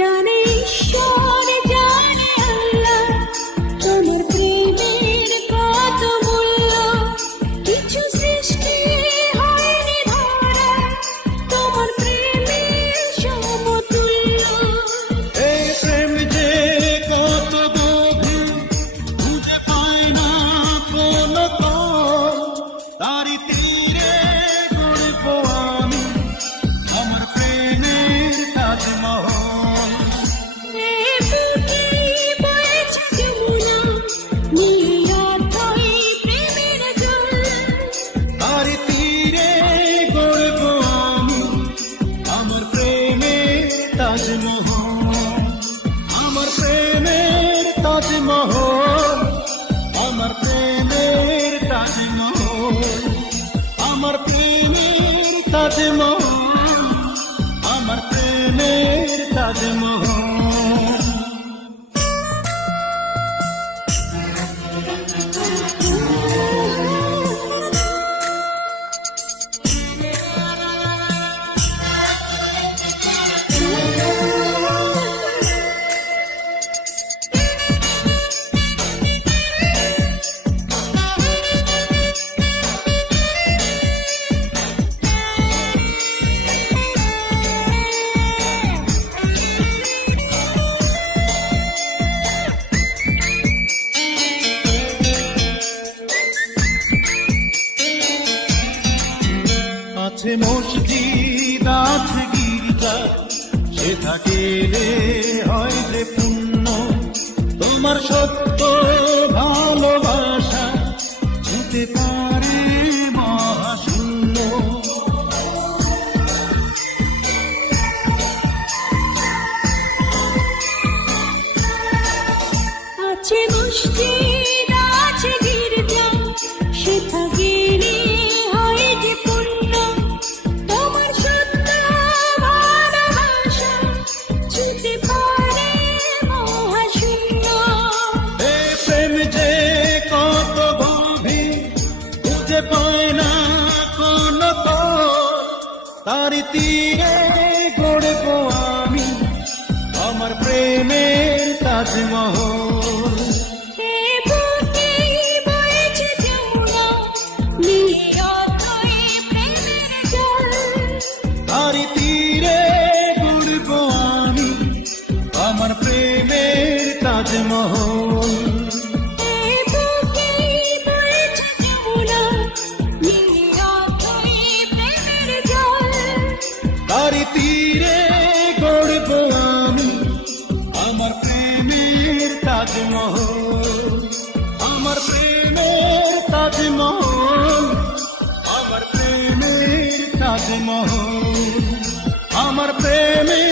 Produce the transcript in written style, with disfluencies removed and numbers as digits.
জানে ঈশ্বর, জানে আল্লাহ, তোমার প্রেমের কত মূল্য। কিছু সৃষ্টি হয়নি ধরা, তোমার প্রেমের সমতুল্য। এই প্রেম যে কত গভীর, খুঁজে পায় না কোনো তল। তারি তীরে গড়ব আমি আমার প্রেমের তাজমহল। এই বুকে বইছে যমুনা, নীল অথই প্রেমের জল। তারি তীরে গড়ব আমি আমার প্রেমের তাজমহল। আমার প্রেমের তাজমহল, আমার প্রেমের তাজমহল, আমার প্রেমের তাজমহল, আমার প্রেমের তাজমহল। আছে মসজিদ, আছে গির্জা, সে থাকে রে হয় যে পুণ্য। তোমার সত্য ভালোবাসা ছুঁতে পারে মহাশূন্য। আছে মসজিদ, আছে গির্জা, সেথা গেলে হয় যে পুণ্য। তোমার সত্য ভালোবাসা ছুঁতে পারে মহাশূন্য। এই প্রেম যে কত গভীর, খুঁজে পায় না কোনো তল। তারি তীরে গড়ব আমি আমার প্রেমের তাজমহল। এই বুকে বইছে যমুনা, নীল অথই প্রেমের জল। তারি তীরে গড়ব আমি আমার প্রেমের তাজমহল। এই বুকে বইছে যমুনা, নীল অথই প্রেমের জল। তারি তীরে গড়ব আমি আমার প্রেমের তাজমহল। আমার প্রেমের তাজমহল, আমার প্রেমের তাজমহল, আমার প্রেমের